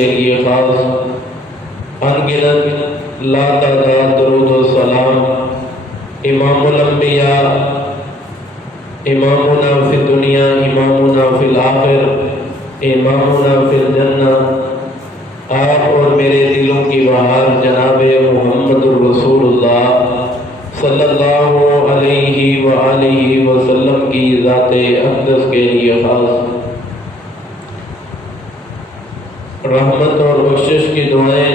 کے لیے خاص انگنت لاتعداد درود و سلام امام الانبیاء، امامنا فی الدنیا، امامنا فی الآخر، امامنا فی الجنہ، آپ اور میرے دلوں کی بہار جناب محمد الرسول اللہ صلی اللہ علیہ وآلہ وسلم کی ذات اقدس کے لیے خاص رحمت اور بخشش کی دعائیں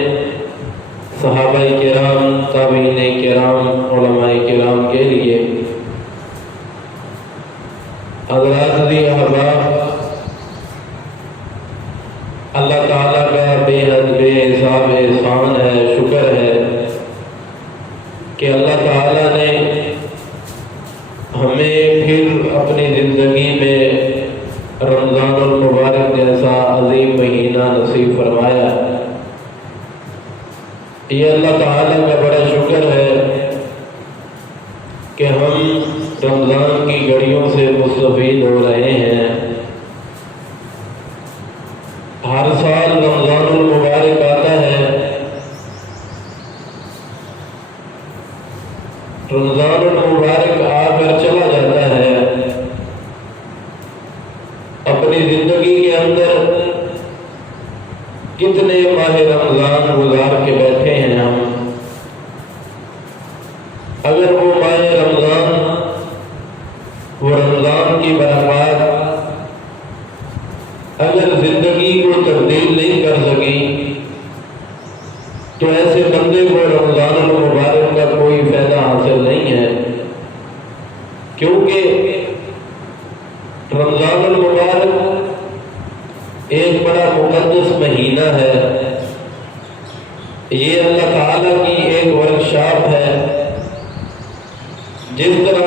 صحابہ کرام، تابعین کرام، علماء کرام کے لیے۔ حضرات عزیز احباب، اللہ تعالیٰ کا بے حد بے حساب احسان ہے، شکر ہے کہ اللہ تعالیٰ نے ہمیں پھر اپنی زندگی میں رمضان المبارک جیسا عظیم مہینہ نصیب فرمایا۔ یہ اللہ تعالیٰ کا بڑا شکر ہے کہ ہم رمضان کی گھڑیوں سے مستفید ہو رہے ہیں۔ ہر سال رمضان المبارک آتا ہے، رمضان المبارک آ کر چلا جاتا ہے۔ اپنی زندگی کے اندر کتنے ماہ رمضان گزار کے بیٹھے ہیں ہم۔ اگر وہ ماہ رمضان، وہ رمضان کی برکات اگر زندگی کو تبدیل نہیں کر سکی تو ایسے بندے کو رمضان المبارک کا کوئی فائدہ حاصل نہیں ہے، کیونکہ رمضان المبارک ایک بڑا مقدس مہینہ ہے۔ یہ اللہ تعالیٰ کی ایک ورکشاپ ہے۔ جس طرح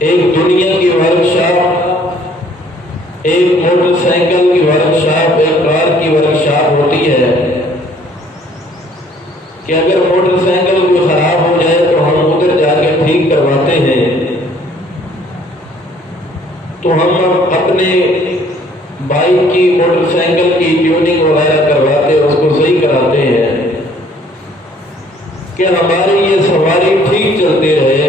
ایک دنیا کی ورکشاپ، ایک موٹر سائیکل کی ورکشاپ، ایک کار کی ورکشاپ ہوتی ہے کہ اگر موٹر سائیکل کوئی خراب ہو جائے تو ہم ادھر جا کے ٹھیک کرواتے ہیں، تو ہم اپنے بائک کی، موٹر سائیکل کی ٹیوننگ وغیرہ کرواتے، اس کو صحیح کراتے ہیں کہ ہماری یہ سواری ٹھیک چلتی رہے،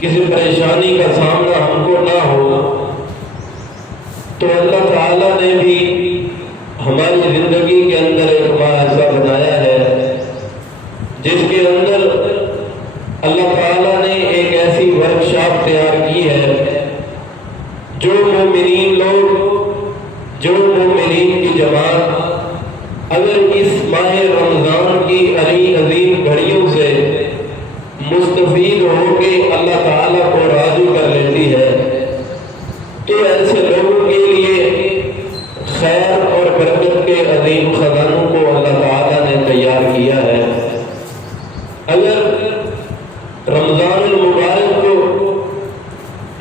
کسی پریشانی کا سامنا ہم کو نہ ہو۔ تو اللہ تعالیٰ نے بھی ہماری زندگی کے اندر ایک ماہ ایسا بنایا ہے جس کے اندر اللہ تعالیٰ نے ایک ایسی ورکشاپ تیار کی ہے۔ جو مومنین لوگ، جو مومنین کی جماعت اگر اس ماہ رمضان کی عظیم گھڑیوں سے مستفید ہو کے اللہ تعالیٰ کو راضی کر لیتی ہے، تو ایسے لوگوں کے لیے خیر اور برکت کے عظیم خزانوں کو اللہ تعالیٰ نے تیار کیا ہے۔ اگر رمضان المبارک کو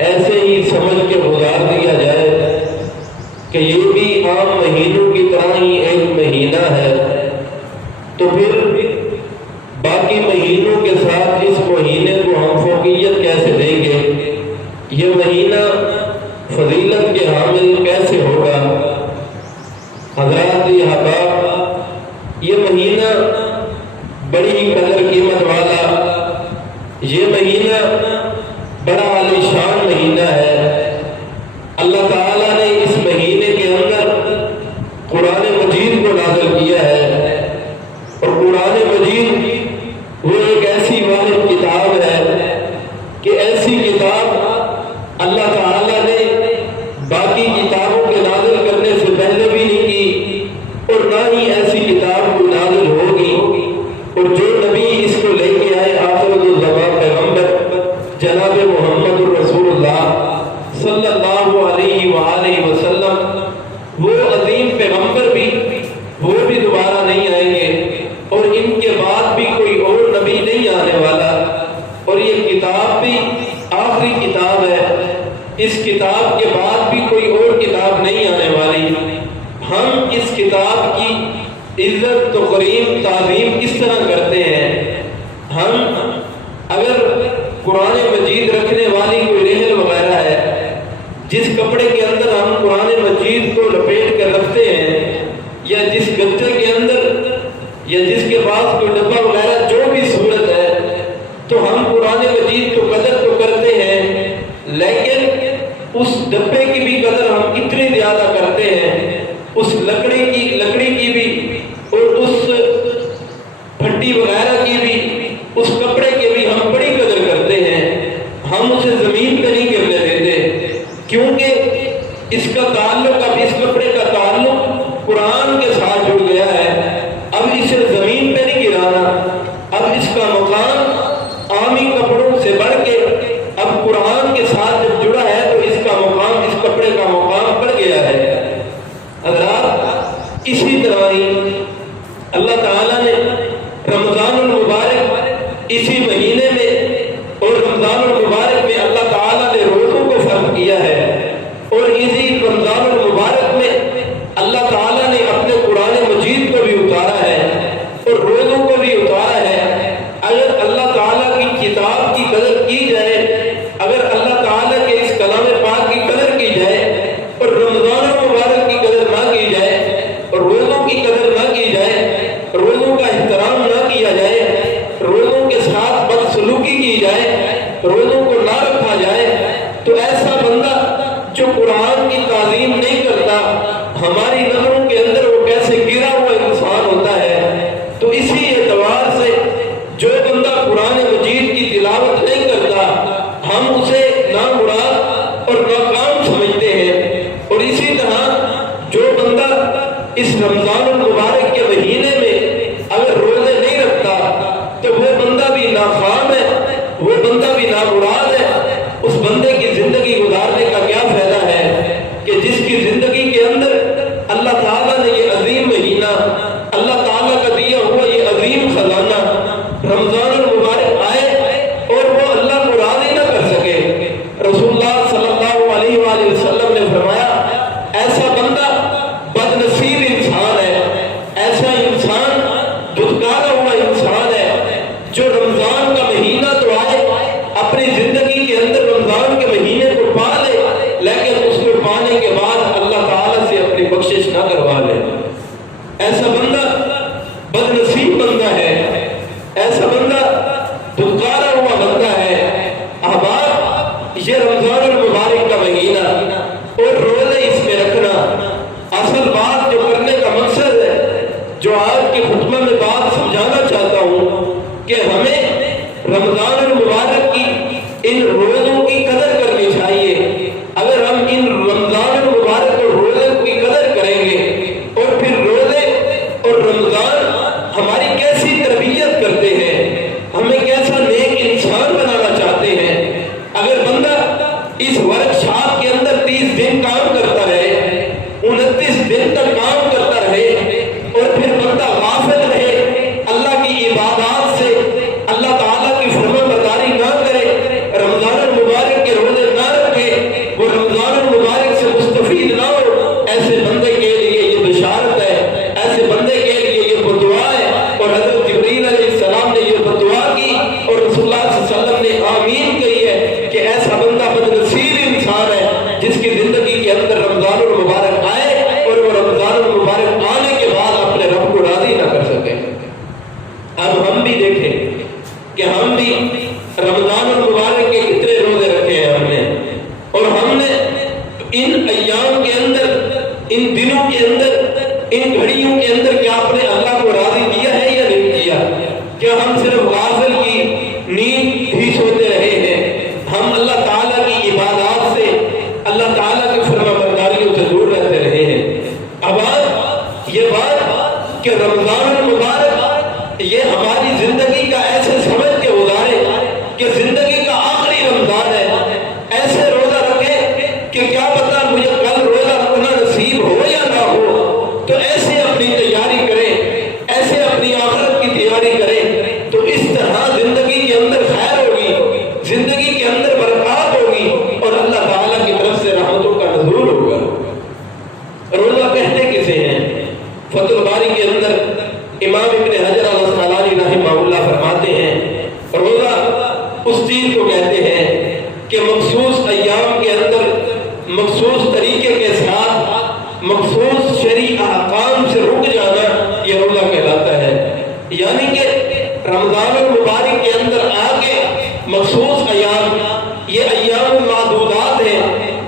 ایسے ہی سمجھ کے گزار دیا جائے کہ یہ بھی عام مہینوں کی طرح ہی ایک مہینہ ہے، تو پھر باقی مہینوں کے ساتھ اس مہینے کو ہم فوقیت کیسے دیں گے؟ یہ مہینہ فضیلت کے حامل کیسے ہوگا؟ حضرات احباب، یہ مہینہ بڑی قدر قیمت والا، یہ مہینہ بڑا عالیشان مہینہ ہے۔ اللہ تعالیٰ نے اس مہینے کے اندر قرآن مجید کو نازل کیا ہے، اور قرآن مجید وہ ایک ایسی واحد کتاب ہے کہ ایسی کتاب اللہ تعالیٰ نے باقی کتابوں کے نازل کرنے سے پہلے بھی نہیں کی، اور نہ ہی ایسی کتاب کو نازل ہوگی۔ اور جو نبی اس کو لے کے آئے، آخر الزمان پیغمبر جناب محمد الرسول اللہ صلی اللہ علیہ وآلہ وسلم، وہ عظیم پیغمبر بھی، وہ بھی دوبارہ نہیں آئیں گے، اور ان کے بعد بھی کوئی اور نبی نہیں آنے والا، اور یہ کتاب بھی آخری کتاب ہے۔ اس کتاب کے بعد بھی کوئی اور کتاب نہیں آنے والی۔ ہم اس کتاب کی عزت، تقریم، تعظیم کس طرح کرتے ہیں؟ ہم اگر قرآن مجید رکھنے والی کوئی رحل وغیرہ ہے، جس کپڑے کے اندر ہم قرآن مجید کو لپیٹ کر رکھتے ہیں، یا جس گتے کے اندر، یا جس کے پاس کوئی ڈبہ وغیرہ جو بھی صورت ہے، تو ہم قرآن مجید کو قدر تو کرتے ہیں، لیکن اس ڈبے کی بھی قدر ہم اتنی زیادہ کرتے ہیں، اس لکڑی کی بھی، اور اس پھٹی وغیرہ کی بھی، اس کپڑے کی بھی ہم بڑی قدر کرتے ہیں۔ ہم اسے زمین پہ نہیں گرنے دیتے، کیونکہ اس کا تعلق، اب اس کپڑے کا تعلق قرآن کے ساتھ جڑ گیا ہے۔ اب اسے زمین پہ نہیں گرانا، اب اس کا مقام عامی کپڑوں سے بڑھ کے اب قرآن کے ساتھ جب جڑا ہے تو اس کا مقام، اس کپڑے کا مقام بڑھ گیا ہے۔ حضرات، اسی طرح ہی اللہ تعالیٰ نے رمضان المبارک اسی مہینے میں، اور رمضان المبارک میں اللہ تعالیٰ نے روزوں کو فرض کیا ہے، اور اسی رمضان المبارک میں اللہ تعالیٰ نے اپنے قرآن مجید کو بھی اتارا ہے اور روزوں کو بھی اتارا ہے۔ اگر اللہ تعالیٰ کی کتاب کی قدر کی جائے، اگر اللہ تعالیٰ کے اس کلام پاک کی قدر کی جائے، اور رمضان المبارک کی قدر نہ کی جائے، اور روزوں کی قدر نہ کی جائے، روزوں کا احترام نہ کیا جائے، روزوں کے ساتھ بدسلوکی کی جائے، روزوں کو نہ رکھا جائے، تو ایسا بندہ جو قرآن کی تعظیم نہیں کرتا، ہماری نظروں کے اندر وہ کیسے گرا ہوا انسان ہوتا ہے۔ تو اسی اعتبار سے جو بندہ قرآن مجید کی تلاوت نہیں کرتا، ہم اسے نامراد اور ناکام سمجھتے ہیں۔ اور اسی طرح جو بندہ اس رمضان المبارک کے مہینے میں اگر روزے نہیں رکھتا، تو وہ بندہ بھی ناکام ہے، وہ بندہ بھی نامراد ہے۔ اس بندے کی زندگی گزارنے کا کیا فائدہ ہے کہ جس کی زندگی کے اندر اللہ تعالیٰ نے یہ عظیم مہینہ، اللہ تعالیٰ کا دیا ہوا یہ عظیم خزانہ رمضان المبارک آئے اور وہ اللہ کو راضی نہ کر سکے۔ رسول اللہ صلی اللہ علیہ وآلہ وسلم نے فرمایا، ایسا بندہ بد نصیب انسان ہے، ایسا انسان دھتکارا ہوا انسان ہے جو رمضان کا مہینہ تو آئے، اپنی زندگی کے اندر رمضان کے مہینے کو پا لے، لیکن اس کو پانے کے بعد اللہ تعالیٰ سے اپنی بخشش نہ کروا لے۔ ایسا بندہ بد نصیب بندہ ہے، ایسا بندہ دھتکارا ہوا بندہ ہے۔ احباب، یہ رمضان المبارک کا مہینہ اور روزے اس میں رکھنا، اصل بات جو کرنے کا مقصد ہے، جو آج کے خطبہ میں بات سمجھانا چاہتا ہوں کہ ہمیں رمضان المبارک کی ان روزوں کی قدر کرنی چاہیے۔ اگر ہم ان رمضان المبارک اور روزے کی قدر کریں گے، اور پھر روزے اور رمضان ہماری کیسی تربیت کرتے ہیں، ہمیں کیسا نیک انسان بنانا چاہتے ہیں، اگر بندہ اس ورک شاپ کے اندر 30 دن کام کرتا رہے، 29 دن تک کام کرتا رہے، اور پھر بندہ غافل رہے اللہ کی عبادات سے، اللہ تعالیٰ کی فرما برداری نہ کرے، رمضان المبارک کے روزے نہ رکھے، وہ رمضان المبارک سے مستفید نہ ہو، ایسے بندے کے لیے یہ بشارت ہے، ایسے بندے کے لیے یہ بدعا ہے۔ اور حضرت جبریل علیہ السلام نے یہ بدعا کی اور رسول اللہ صلی اللہ علیہ وسلم نے آمین کہی ہے کہ ایسا بندہ بد نصیب انسان ہے جس کی زندگی کے اندر رمضان المبارک آئے اور وہ رمضان المبارک آنے کے بعد اپنے رب کو راضی نہ کر سکے۔ اب ہم بھی دیکھیں کہ ہم بھی رمضان المبارک کے کتنے روزے رکھے ہیں ہم نے، اور ہم نے ان ایام کے اندر، ان دنوں کے اندر، ان گھڑیوں کے اندر کیا اپنے اللہ کو راضی کیا ہے یا نہیں کیا؟ کیا ہم صرف غافل کی نیند ہی سوتے رہے ہیں؟ ہم اللہ تعالیٰ کی عبادات سے، اللہ تعالیٰ کی فرما برداریوں سے دور رہتے رہے ہیں؟ اب آج یہ بات کہ رمضان المبارک یہ ہماری زندگی کا ایسے سمجھ کے گزارے کہ زندگی کا آخری رمضان ہے، ایسے روزہ رکھے کہ کیا پتا مجھے کل روزہ رکھنا نصیب ہو یا نہ ہو، تو ایسے اپنی تیاری کریں، ایسے اپنی آخرت کی تیاری کریں، تو اس طرح زندگی کے اندر خیر ہوگی، زندگی کے اندر برکات ہوگی، اور اللہ تعالیٰ کی طرف سے رحمتوں کا نزول ہوگا۔ روزہ کہتے کسے ہیں؟ فتح الباری کے اندر امام ابن حجر العسقلانی رحمہ اللہ فرماتے ہیں، روزہ اس چیز کو کہتے ہیں کہ مخصوص ایام کے اندر مخصوص شرعی احکام سے رک جانا، یہ روزہ کہلاتا ہے۔ یعنی کہ رمضان المبارک کے اندر آگے مخصوص ایام، یہ ایام معدودات ہیں،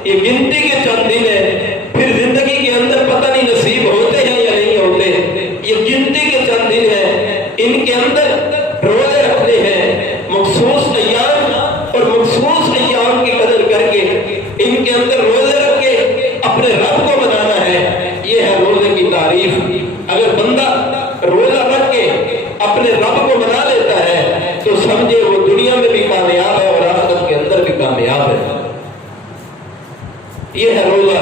یہ گنتی کے چند دن ہیں، پھر زندگی کے اندر پتہ نہیں نصیب ہوتے ہیں یا نہیں ہوتے، یہ گنتی کے چند دن ہیں، ان کے اندر روزے رکھنے ہیں، مخصوص ایام اور مخصوص ایام کی قدر کر کے ان کے اندر روزے رکھ کے اپنے رب کو منانا ہے، یہ ہے روزے کی تعریف۔ اگر بندہ روزہ رکھ کے اپنے رب کو منا لیتا ہے تو سمجھے وہ دنیا میں بھی کامیاب ہے اور آخرت کے اندر بھی کامیاب ہے۔ یہ ہے روزہ۔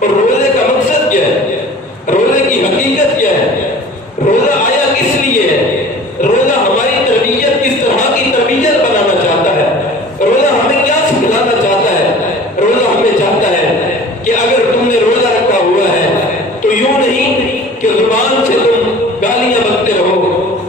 اور روزے کا مقصد کیا ہے؟ روزے کی حقیقت کیا ہے؟ روزہ آیا کس لیے ہے؟ روزہ ہماری تربیت کس طرح کی تربیت بنانا چاہتا ہے؟ روزہ ہمیں کیا سکھلانا چاہتا ہے؟ روزہ ہمیں چاہتا ہے کہ اگر تم نے روزہ رکھا ہوا ہے تو یوں نہیں کہ زبان سے تم گالیاں بکتے رہو،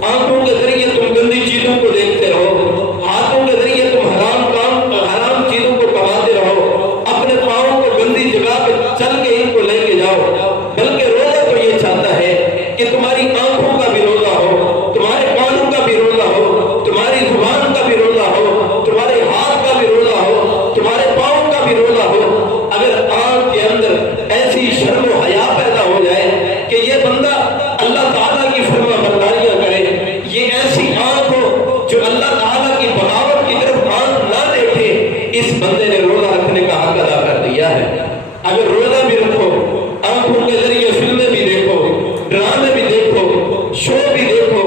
آنکھوں کے ذریعے تم گندی چیزوں کو دیکھتے رہو، ہاتھوں کے ذریعے تم حرام چیزوں کو کماتے رہو، اپنے پاؤں کو گندی جگہ پہ چل کے ان کو لے کے جاؤ، بلکہ روزہ تو یہ چاہتا ہے کہ تمہاری آنکھوں کا بھی روزہ ہو، تمہارے کانوں کا بھی روزہ ہو، تمہاری زبان کا بھی روزہ ہو، تمہارے ہاتھ کا بھی روزہ ہو، تمہارے پاؤں کا بھی روزہ ہو۔ اگر آنکھ کے اندر ایسی شرم و حیا پیدا ہو جائے کہ یہ بندہ اللہ تعالیٰ کی فرما برداریاں کرے، یہ ایسی آنکھ ہو جو اللہ تعالیٰ کی بغاوت کی طرف آنکھ نہ دیکھے، اس بندے نے روزہ رکھنے کا حق ادا کر دیا ہے۔ اگر روزہ بھی رکھو، آنکھوں کے ذریعے فلمیں بھی دیکھو، ڈرامے بھی دیکھو، شو بھی دیکھو،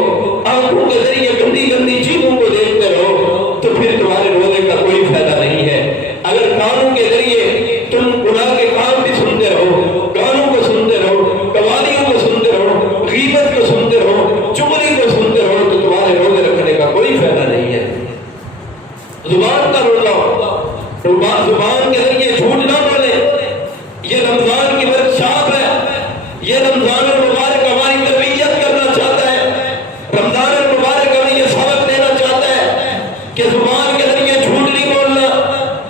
آنکھوں کے ذریعے گندی گندی چیزوں کو دیکھتے رہو، تو پھر تمہارے روزے کا کوئی فائدہ نہیں ہے۔ اگر کانوں کے ذریعے تم گناہ کے کام بھی سنتے رہو، گانوں کو سنتے رہو، قوالیوں کو سنتے رہو، غیبت کو سنتے رہو، چغلی کو سنتے رہو، تو تمہارے روزے رکھنے کا کوئی فائدہ نہیں ہے۔ زبان کا روزہ، زبان کے ذریعے جھوٹ نہ بولے، یہ رمضان کی ورکشاپ ہے، یہ رمضان المبارک ہماری تربیت کرنا چاہتا ہے، رمضان المبارک ہمیں یہ سبق دینا چاہتا ہے کہ زبان کے ذریعے جھوٹ نہیں بولنا،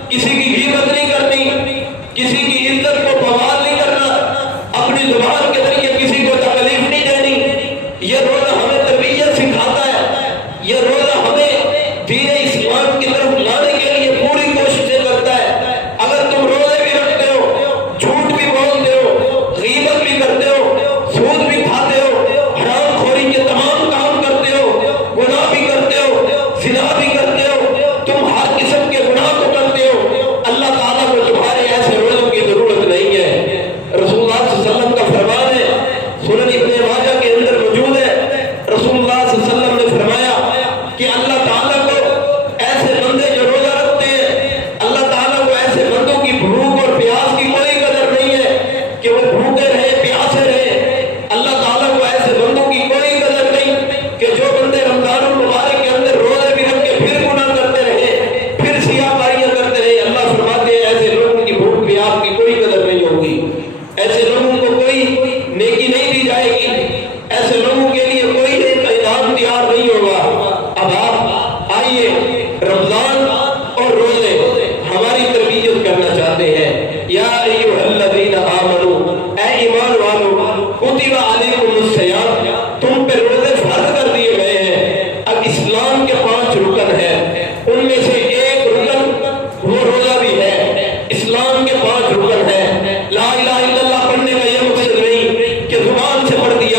کسی کی غیبت نہیں کرنی، کسی کی عزت کو بوال نہیں کرنا، اپنی زبان کے ذریعے کسی کو تکلیف نہیں دینی۔ یہ روزہ ہمیں تربیت سکھاتا ہے، یہ روزہ ہمیں دین اسلام کی طرف لانے کے لیے پوری کوششیں کرتا ہے۔ اگر تم روزے بھی رکھتے ہو، جھوٹ بھی بولتے ہو، غیبت بھی کرتے ہو، سود بھی کھاتے ہو، حرام خوری کے تمام کام کرتے ہو، گناہ بھی کرتے ہو، زنا بھی کرتے ہو، تم ہر قسم کے گناہ کو کرتے ہو، اللہ تعالیٰ کو تمہارے ایسے روزوں کی ضرورت نہیں ہے۔ رسول اللہ صلی اللہ علیہ وسلم کا فرمان ہے، سنن ابن ماجہ کے اندر موجود ہے، رسول اللہ صلی اللہ علیہ وسلم نے فرمایا کہ اللہ تعالیٰ کو ایسے بندے جو روزہ رکھتے ہیں، اللہ تعالیٰ کو ایسے بندوں کی بھوک اور پیاس کی کوئی قدر نہیں ہے کہ وہ بھوکے رہے پیاسے رہے، اللہ تعالیٰ کو ایسے بندوں کی کوئی قدر نہیں کہ جو بندے رمضان المبارک کے اندر روزے بھی رکھ کے پھر گناہ کرتے رہے، پھر سیاہ کاریاں کرتے رہے۔ اللہ فرماتے ہیں ایسے لوگوں کی بھوک پیاس کی کوئی قدر نہیں ہوگی، ایسے لوگوں کو کوئی نیکی نہیں دی جائے گی، ایسے لوگوں کے لیے کوئی انعام تیار نہیں ہوگا۔ اب آپ آئیے، رمضان اور روزے ہماری تربیت کرنا چاہتے ہیں۔ یا ایھا الذین آمنوا، اے ایمان والو، کتب علیکم الصیام، تم پہ روزے فرض کر دیے گئے ہیں۔ اب اسلام کے 5 رکن ہیں، ان میں سے ایک رکن وہ روزہ بھی ہے۔ اسلام کے 5 رکن ہیں۔ لا الہ الا اللہ پڑھنے کا یہ مقصد نہیں کہ زبان سے پڑھ دیا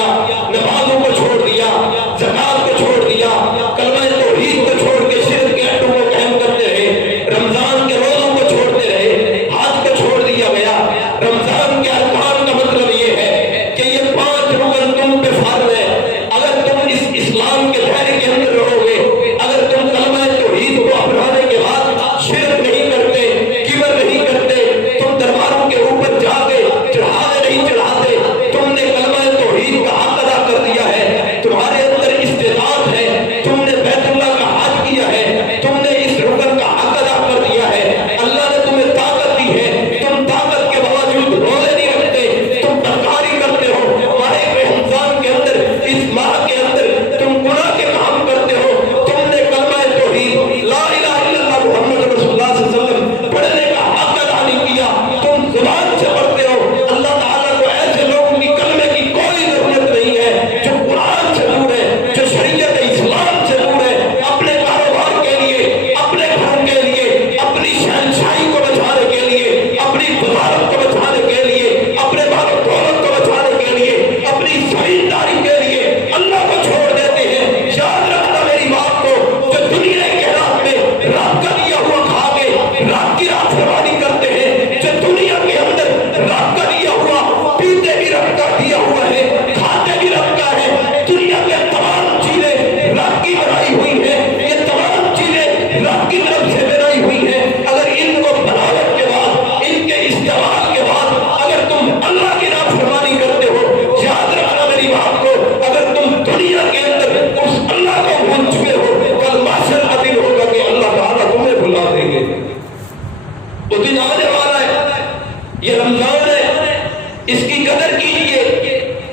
کی قدر کیجیے،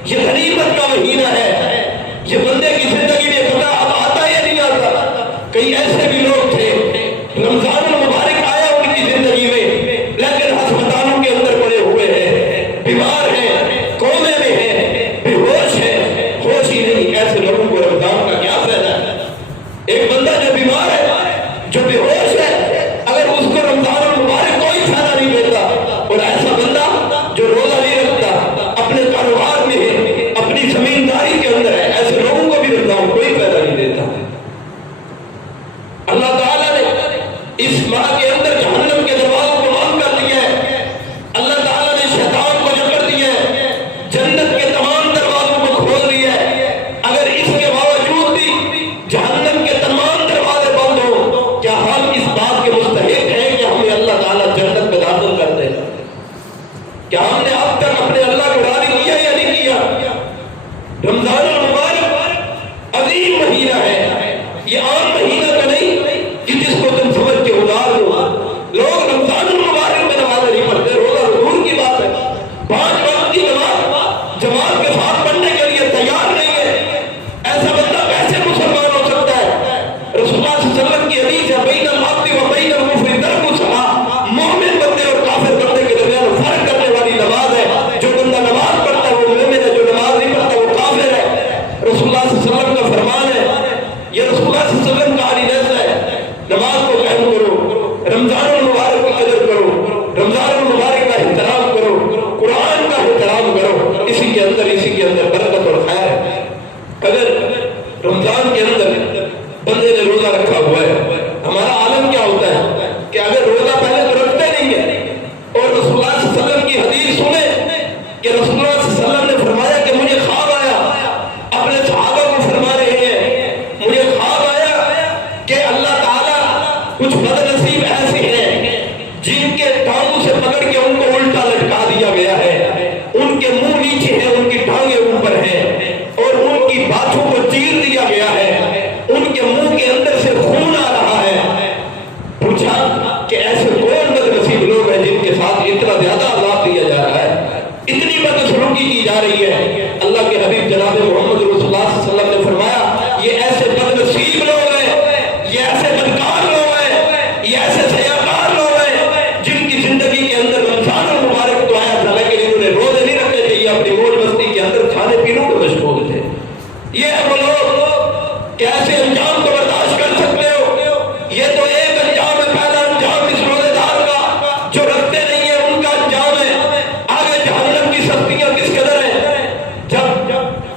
یہ غنیمت کا مہینہ ہے۔ یہ بندے کی زندگی میں پتہ اب آتا یا نہیں آتا؟ کئی ایسے بھی لوگ تھے رمضان المبارک آیا ان کی زندگی میں، لیکن ہسپتالوں کے اندر پڑے ہوئے ہیں، بیمار ہیں، کومے میں ہیں، بے ہوش ہیں، ہوش ہی نہیں۔ ایسے لوگوں کو رمضان کا کیا فائدہ ہے؟ ایک بندہ جو بیمار ہے، جو بے ہوش ہے، اگر اس کو رمضان المبارک کوئی فائدہ نہیں دیتا، اور ایسا بندہ جو روزہ نہیں رکھتا، اپنے کاروبار میں ہے، اپنی زمینداری کے اندر ہے، ایسے لوگوں کو بھی رمضان کوئی فائدہ نہیں دیتا۔ اللہ تعالیٰ نے اس ماہ کے اندر جہنم کے دروازوں کو بند کر دیا ہے، اللہ تعالیٰ نے شیطان کو جکڑ دیا ہے، جنت کے تمام دروازوں کو کھول دیا ہے۔ اگر اس کے باوجود بھی جہنم کے تمام دروازے بند ہوں، کیا ہم اس بات کے مستحق ہیں کہ ہمیں اللہ تعالیٰ جنت میں داخل کر دے؟ کیا ہم نے اب تک اپنے اللہ کو راضی کیا یا نہیں کیا؟ رمضان المبارک عظیم مہینہ ہے، یہ عام مہینہ کا نہیں کہ جس کو تم سمجھ کے ادار دو۔ لوگ رمضان المبارک میں نمازیں نہیں پڑھتے، روزہ دور کی بات ہے، 5 وقت کی نماز جماعت کے ساتھ پڑھنے کے لیے تیار نہیں ہے۔ ایسا بندہ کیسے مسلمان ہو سکتا ہے؟ رسول اللہ صلی اللہ علیہ وسلم کی حدیث ہے، بین العبد و بین الکفر ترک الصلاۃ، مومن بندے اور کافر بندے کے درمیان فرق کرنے والی نماز ہے۔ جو بندہ نماز پڑھتا ہے وہ مومن ہے، جو نماز نہیں پڑھتا وہ کافر ہے۔ رسول اللہ صلی اللہ علیہ وسلم کا فرمان ہے، یہ رسول اللہ صلی اللہ علیہ وسلم کا حدیث ہے، نماز کو قائم کرو، رمضان المبارک کی قدر کرو، رمضان المبارک کا احترام کرو، قرآن کا احترام کرو، اسی کے اندر برکت اور خیر ہے۔ اگر رمضان کے اندر بندے نے روزہ رکھا ہوا ہے، ہمارا عالم کیا ہوتا ہے کہ اگر روزہ پہلے تو رکھتے نہیں ہے، اور رسول اللہ صلی اللہ علیہ وسلم کی حدیث سنیں کہ رسول اللہ صلی اللہ علیہ وسلم نے فرمایا کہ مجھے خواب آیا، اپنے صحابہ کو فرما رہے ہیں، مجھے خواب آیا کہ اللہ تعالیٰ کچھ بد نصیب ایسے ہیں جن کے ٹانگوں سے پکڑ کے ان کو الٹا لٹکا دیا گیا ہے، ان کے منہ نیچے ہیں، ان کی ٹانگیں اوپر ہیں، اور ان کی باتوں کو چیر دیا گیا ہے، ان کے منہ کے اندر سے خون آ رہا ہے۔ پوچھا کہ ایسے کون بد نصیب لوگ ہیں جن کے ساتھ اتنا زیادہ عذاب دیا جا رہا ہے، اتنی بدسلوکی کی جا رہی ہے؟ اللہ کے حبیب جناب محمد رسول اللہ صلی اللہ علیہ وسلم نے فرمایا یہ ایسے بد نصیب لوگ ہیں، یہ ایسے بدکار لوگ ہیں، یہ ایسے سیاکار لوگ ہیں جن کی زندگی کے اندر رمضان المبارک تو آیا تھا لیکن انہوں نے روزے نہیں رکھے تھے، یہ اپنی موج مستی کے اندر کھانے پینے کو مشغول تھے۔ یہ ہے وہ لوگ، کیسے انجام کو برداشت کر سکتے ہو؟ یہ تو ایک انجام ہے، پہلا انجام اس روزے دار کا جو رکھتے نہیں ہے ان کا انجام ہے۔ آگے جہنم کی سختیاں کس قدر ہیں؟ جب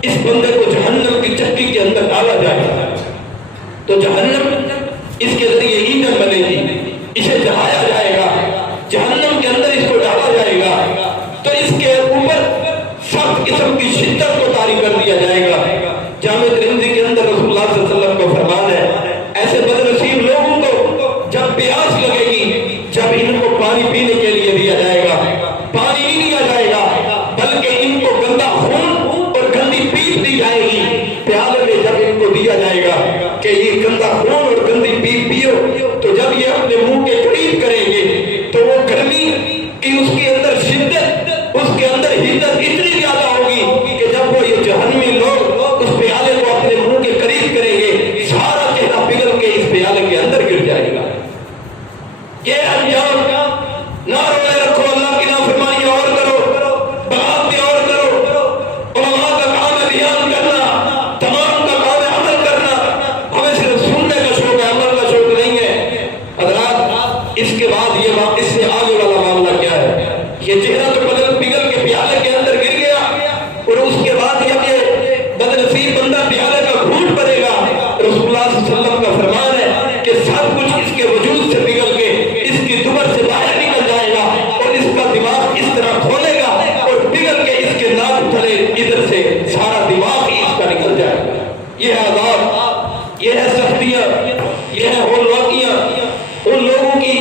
اس بندے کو جہنم کی چکی کے اندر ڈالا جائے گا تو جہنم اس کے ذریعے ایندھن بنے گی، اسے جلایا جائے گا، جہنم کے اندر اس کو ڈالا جائے گا تو اس کے اوپر سخت قسم کی شدت کو طاری کر دیا جائے گا۔ جامع ترمذی کے اندر رسول اللہ صلی اللہ علیہ وسلم کا فرمان ہے، ایسے بد نصیب لوگوں کو جب پیاس لگے گی، جب ان کو پانی پینے کے لیے دیا جائے گا، پانی نہیں دیا جائے گا بلکہ ان کو گندا خون اور گندی پیپ دی جائے گی۔ پیالے میں جب ان کو دیا جائے گا کہ یہ گندا خون اور گندی پیپ پیو، تو جب یہ اپنے منہ کے قریب کریں گے تو وہ گرمی کی اس کے اندر شدت، اس کے اندر حدت اتنی زیادہ ہوگی کہ جب وہ یہ جہنمی لوگ اس پیالے کو اپنے منہ کے قریب کریں گے، سارا چہرہ پگھل کے اس پیالے کے اندر گر جائے گا۔ یہ انجام نہ روزے رکھو، اللہ کی نافرمانی اور کرو، بغاوتیں اور کرو، علماء کا کام ہے بیان کرنا، تمام کا کام ہے عمل کرنا، ہمیں صرف سننے کا شوق ہے، عمل کا شوق نہیں ہے۔ حضرات اس کے بعد اس سے آگے والا معاملہ کیا ہے؟ یہ چہرہ تو پگھل کے پیالے کے اندر گر گیا، اور اس کے بعد جب یہ بد نصیب بندہ پیالے کا گھونٹ بھرے گا، رسول اللہ صلی اللہ علیہ وسلم کا فرمان ہے کہ سب کچھ اس کے وجود سے پگھل کے اس کی دبر سے باہر نکل جائے گا، اور اس کا دماغ اس طرح کھولے گا اور پگھل کے اس کے ناک تلے ادھر سے سارا دماغ ہی اس کا نکل جائے گا۔ یہ ہے عذاب، یہ ہے سختیاں، یہ ہے ہول واقعیاں ان لوگوں کی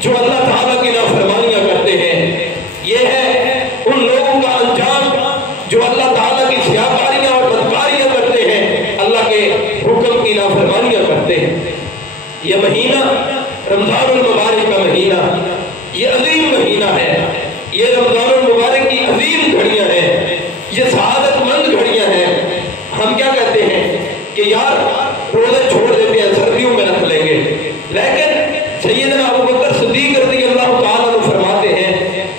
جو اللہ تعالیٰ کی نافرمانیاں کرتے ہیں، یہ ہے ان لوگوں کا انجام جو اللہ تعالیٰ کی سیاکاریاں اور بدکاریاں کرتے ہیں، اللہ کے حکم کی نافرمانیاں کرتے ہیں۔ یہ مہینہ رمضان المبارک کا مہینہ، یہ عظیم مہینہ ہے، یہ رمضان المبارک کی عظیم گھڑیاں یار روزے چھوڑ دیتے ہیں، سردیوں میں رکھ لیں گے، لیکن سیدنا ابوبکر صدیق رضی اللہ تعالیٰ عنہ فرماتے ہیں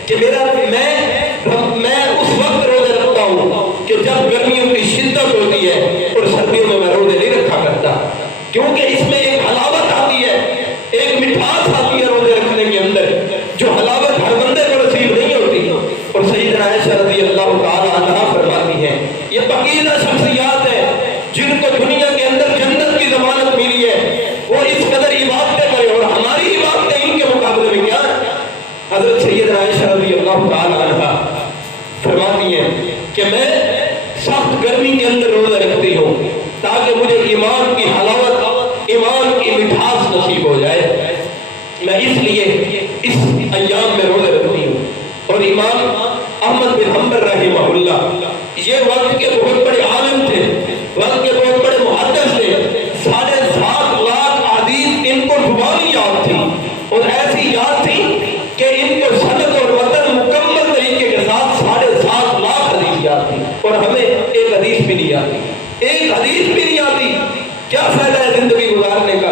کہ میں اس وقت روزے رکھتا ہوں کہ جب گرمیوں کی شدت ہوتی ہے، اور سردیوں میں روزے نہیں رکھا کرتا، کیونکہ اس میں ایک حلاوت آتی ہے، ایک مٹھاس آتی ہے روزے رکھنے کے اندر، جو حلاوت ہر بندے کو نصیب نہیں ہوتی۔ اور سیدنا عائشہ رضی اللہ تعالیٰ عنہا فرماتی ہیں یہ پاکیزہ شخصیات ہیں جن کو دنیا کے اندر جنت کی ضمانت ملی ہے، وہ اس قدر عبادتیں کرے، اور ہماری عبادتیں ان کے مقابلے میں کیا ہیں؟ حضرت سیدنا عائشہ رضی اللہ تعالیٰ عنہا فرماتی ہیں کہ میں سخت گرمی کے اندر روزہ رکھتی ہوں تاکہ مجھے ایمان کی حلاوت، ایمان کی مٹھاس نصیب ہو جائے، میں اس لیے اس ایام میں روزہ رکھتی ہوں۔ اور امام احمد بن حنبل رحمہ اللہ یہ وقت کے بہت بڑے عالم تھے، وقت کے بہت بڑے محدث تھے، 7.5 لاکھ احادیث ان کو زبانی یاد تھی، اور ایسی یاد تھی کہ ان کو سند اور متن مکمل طریقے کے ساتھ 7.5 لاکھ حدیث یاد تھی، اور ہمیں ایک حدیث بھی نہیں آتی، ایک حدیث بھی نہیں آتی۔ کیا فائدہ ہے زندگی گزارنے کا؟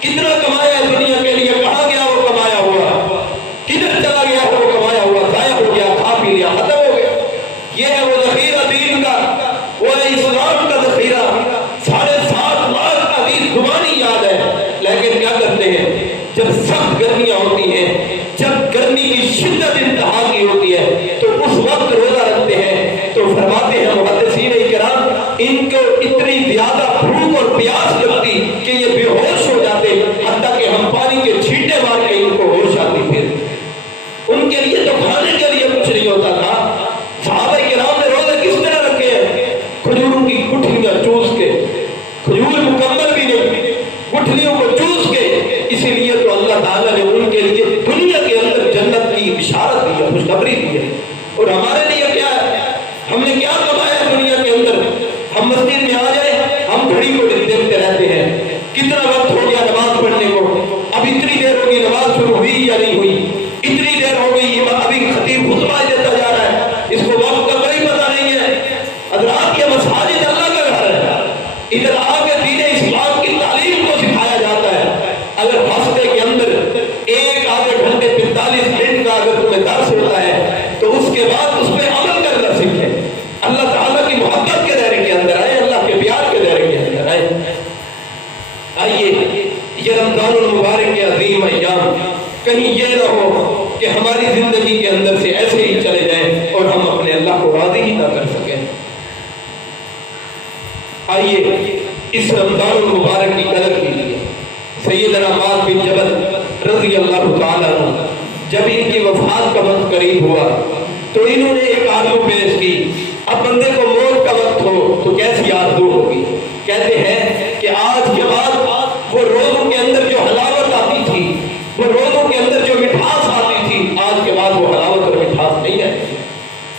کتنا کمایا ہے دنیا کے لیے، کہاں گیا وہ کمایا ہوا، کدھر چلا گیا وہ کمایا ہوا، ضائع ہو گیا، کھا پی لیا، ختم ہو گیا۔ یہ ہے وہ ذخیرہ دین کا، وہ ہے اسلام کا ذخیرہ، 7.5 لاکھ حدیث زبانی یاد ہے، لیکن کیا کرتے ہیں جب سخت گرمیاں ہوتی ہیں، جب گرمی کی شدت انتہا کی ہوتی ہے تو اس وقت روزہ رکھتے ہیں، تو فرماتے ہیں محدثین کرام ان کو اتنی زیادہ بھوک اور پیاس لگتی کہ یہ بے ہوش ہو جاتے، حتیٰ کہ ہم پانی کے چھینٹے مار کے ان کو ہوش آتی، پھر ان کے لیے تو کھانے کے لیے کچھ نہیں ہوتا تھا۔ صحابہ کرام نے روزے کس طرح رکھے ہیں؟ کھجوروں کی گٹھلیاں چوس کے، کھجور مکمل بھی نہیں، گٹھلیوں کو چوس کے، اسی لیے تو اللہ تعالیٰ نے ان کے لیے دنیا کے اندر جنت کی بشارت دی ہے، خوشخبری دی ہے۔ اور ہمارے لیے کیا ہے؟ ہم نے کیا کمایا ہے دنیا کے اندر؟ ہم مسجد میں آ جائیں، ہم گھڑی کو دیکھتے رہتے ہیں، کتنا وقت ہو گیا نماز پڑھنے کو، اب اتنی دیر ہوگی نماز شروع ہوئی یا نہیں ہوئی، اتنی دیر ہو گئی، ابھی خطیب خطبہ دیتا جا رہا ہے، اس کو وقت کا کوئی پتہ نہیں ہے۔ حضرات یہ مساجد اللہ کا گھر ہے، ادھر آ کے دین اسلام کی تعلیم کو سکھایا جاتا ہے۔ اگر ہفتے کے اندر 1 آدھے گھنٹے 45 منٹ کا اگر تمہیں درس ہوتا ہے تو اس کے بعد اس پہ عمل کرنا سیکھیں، اللہ تعالیٰ کی محبت کے دائرے کے اندر آئے، اللہ کے پیار کے دائرے کے اندر آئے۔ آئیے یہ رمضان المبارک کے عظیم ایام کہیں یہ نہ ہو کہ ہماری زندگی کے اندر سے ایسے ہی چلے جائیں اور ہم اپنے اللہ کو راضی ہی نہ کر سکیں۔ آئیے اس رمضان المبارک کی قدر کیجیے۔ سیدنا معاذ بن جبل رضی اللہ تعالیٰ عنہ جب ان کی وفات کا وقت قریب ہوا تو انہوں نے ایک آرزو پیش کی، اب بندے کو موت کا وقت ہو تو کیسی آرزو ہوگی؟ کہتے ہیں کہ آج کے بعد وہ روزوں کے اندر جو حلاوت آتی تھی، وہ روزوں کے اندر جو مٹھاس آتی تھی، آج کے بعد وہ حلاوت اور مٹھاس نہیں ہے۔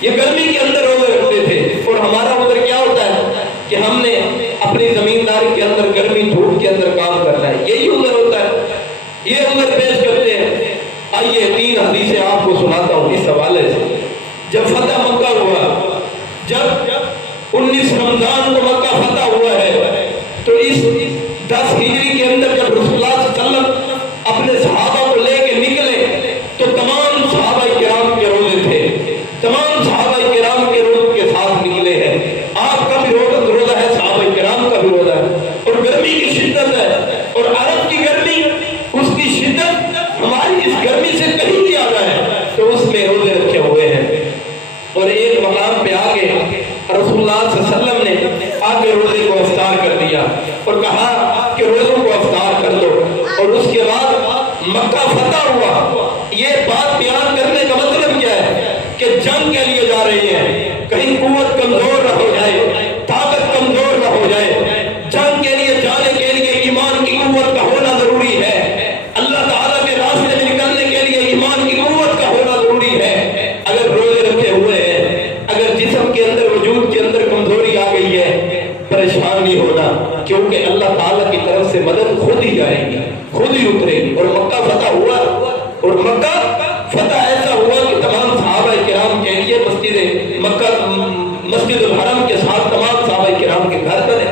یہ گرمی کے اندر روزے رکھتے تھے، اور ہمارا ادھر کیا ہوتا ہے کہ ہم نے اپنی زمینداری کے اندر گرمی دھوپ کے اندر کام کرنا ہے، یہی ادھر ہوتا ہے، یہ ادھر پیش کرتے ہیں۔ آئیے 3 حدیثیں آپ کو سناتا ہوں اس حوالے سے۔ جب فتح مکہ ہوا، جب 19 رمضان کو مکہ فتح ہوا ہے، تو اس 10 ہجری کے اندر جب رسول اللہ صلی اللہ علیہ وسلم اپنے صحابہ کو لے کے نکلے تو تمام صحابہ کرام کے روزے تھے، تمام صحابہ کرام کے روزے کے ساتھ نکلے ہیں۔ آپ کا بھی روزہ ہے، صحابہ کرام کا بھی روزہ ہے، اور گرمی کی شدت ہے، اور عرب کی گرمی، اس کی شدت ہماری اس گرمی سے کہیں زیادہ ہے، تو اس میں روزے رکھے ہوئے ہیں۔ اور ایک مقام پہ آگے رسول اللہ صلی اللہ علیہ وسلم نے آگے روزے کو افطار کر دیا اور کہا کہ روزوں کو افطار کر دو، اور اس کے بعد مکہ فتح ہوا۔ یہ بات بیان کرنے کا مطلب کیا ہے کہ جنگ کے لیے جا رہے ہیں، کہیں قوت کمزور نہ ہو جائے، طاقت کمزور نہ ہو جائے، جنگ کے لیے جانے کے لیے ایمان کی قوت کا ہونا ضروری ہے، اللہ تعالیٰ کے راستے میں نکلنے کے لیے ایمان کی قوت کا ہونا ضروری ہے۔ اگر روزے رکھے ہوئے ہیں، اگر جسم کے اندر وجود کے اندر کمزوری آ گئی ہے، پریشان نہیں ہونا، کیونکہ اللہ تعالیٰ کی طرف سے مدد خود ہی آئے گی، خود ہی اترے گی۔ اور مکہ فتح ہوا، اور مکہ فتح ایسا ہوا کہ تمام صحابہ کرام کے لیے مسجد الحرم کے ساتھ تمام صحابہ کرام کے گھر بنے،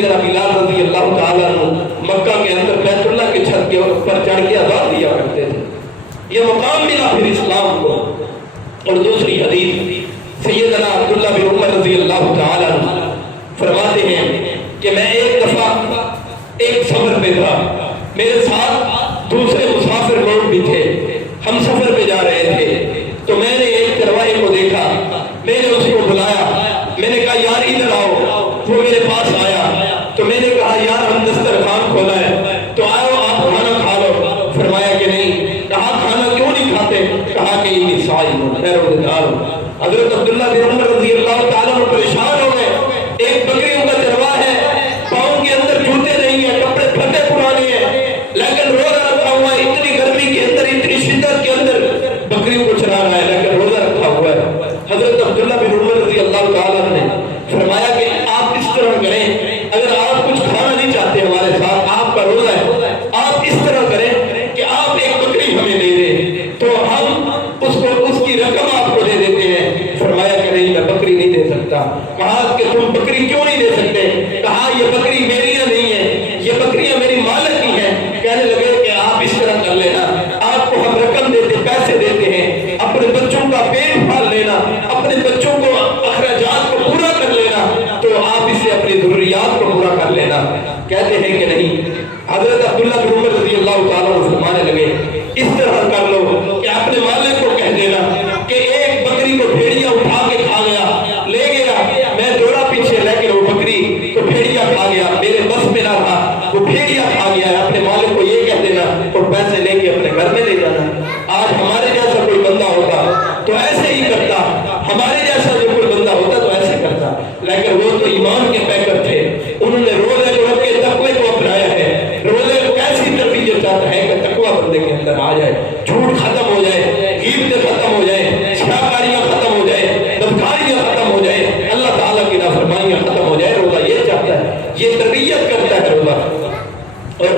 سیدنا بلال رضی اللہ تعالیٰ عنہ مکہ کے اندر بیت اللہ کے چھت کے اوپر چڑھ کے اذان دیا کرتے تھے. یہ مقام ملا پھر اسلام کو. اور دوسری حدیث سیدنا عبداللہ بن عمر رضی اللہ تعالیٰ عنہ فرماتے ہیں کہ میں ایک دفعہ ایک سفر پہ تھا, میرے ساتھ دوسرے مسافر لوگ بھی تھے, ہم سفر پہ جا رہے تھے, تو میں نے ایک چرواہے کو دیکھا, میں نے اس کو بلایا, میں نے کہا یار ادھر آؤ. وہ میرے پاس آیا تو میں نے کہا یار ہم دسترخوان کھولا ہے تو آؤ آپ کھانا کھا لو. فرمایا کہ نہیں. کہا کھانا کیوں نہیں کھاتے؟ کہا کہ یہ صائم ہوں, میں روزہ دار ہوں. حضرت عبداللہ بن عمر رضی اللہ تعالیٰ عنہ پریشان ہو گئے. ایک بکریوں کا چرواہ ہے, پاؤں کے اندر جوتے نہیں ہیں, کپڑے پھٹے پرانے ہیں, لیکن روزہ رکھا ہوا ہے. اتنی گرمی کے اندر, اتنی شدت کے اندر بکریوں کو چرا رہا ہے لیکن روزہ رکھا ہوا ہے. حضرت عبداللہ بن عمر رضی اللہ تعالیٰ عنہ نے فرمایا کہ آپ اس طرح کریں, اگر آپ کچھ کھانا نہیں چاہتے ہمارے ساتھ, آپ کا روزہ ہے, آپ اس طرح کریں کہ آپ ایک بکری ہمیں دے دیں تو ہم اس کی رقم آپ کو دے دیتے ہیں. فرمایا کہ نہیں, میں بکری نہیں دے سکتا. کہا کہ تم بکری کیوں نہیں دے سکتے؟ کہا یہ بکری میریاں نہیں ہے, یہ بکریاں میری مالک کی ہیں. کہنے لگے کہ آپ اس طرح کر لینا, آپ کو ہم رقم دیتے, پیسے دیتے ہیں, اپنے بچوں کا پیٹ پال لینا, اپنے بچوں کو اخراجات کو پورا کر لینا, تو آپ اس سے اپنی ضروریات کو پورا کر لینا. کہتے ہیں کہ نہیں. حضرت عبداللہ بن عمر رضی اللہ تعالیٰ عنہ فرمانے لگے اس طرح کر لو کہ اپنے مالک کو کہہ دینا کہ ایک بکری کو بھیڑیا اٹھا کے کھا گیا, لے گیا, میں دوڑا پیچھے لیکن وہ بکری کو بھیڑیا کھا گیا, میرے بس میں نہ تھا, وہ بھیڑیا کھا گیا ہے. اپنے مالک کو یہ کہہ دینا اور پیسے لے کے اپنے گھر میں لے جانا. آج ہمارے جیسا کوئی بندہ ہوتا تو ایسے ہی کرتا, ہمارے جیسا جو کوئی بندہ ہوتا تو ایسے کرتا, لیکن وہ تو ایمان کے پیکر تھے. انہوں نے روزے کو رکھ کے تقوی کو اپنایا ہے. روزے کو کیسی تربیت چاہتا ہے کہ تقوی بندے کے اندر آ جائے, جھوٹ ختم ہو جائے, غیبتیں ختم ہو جائے, چھیاکاریاں ختم ہو جائے, بدکاریاں ختم ہو جائے, اللہ تعالیٰ کی نافرمانیاں ختم ہو جائے. روزہ یہ چاہتا ہے, یہ تربیت کرتا ہے روزہ. اور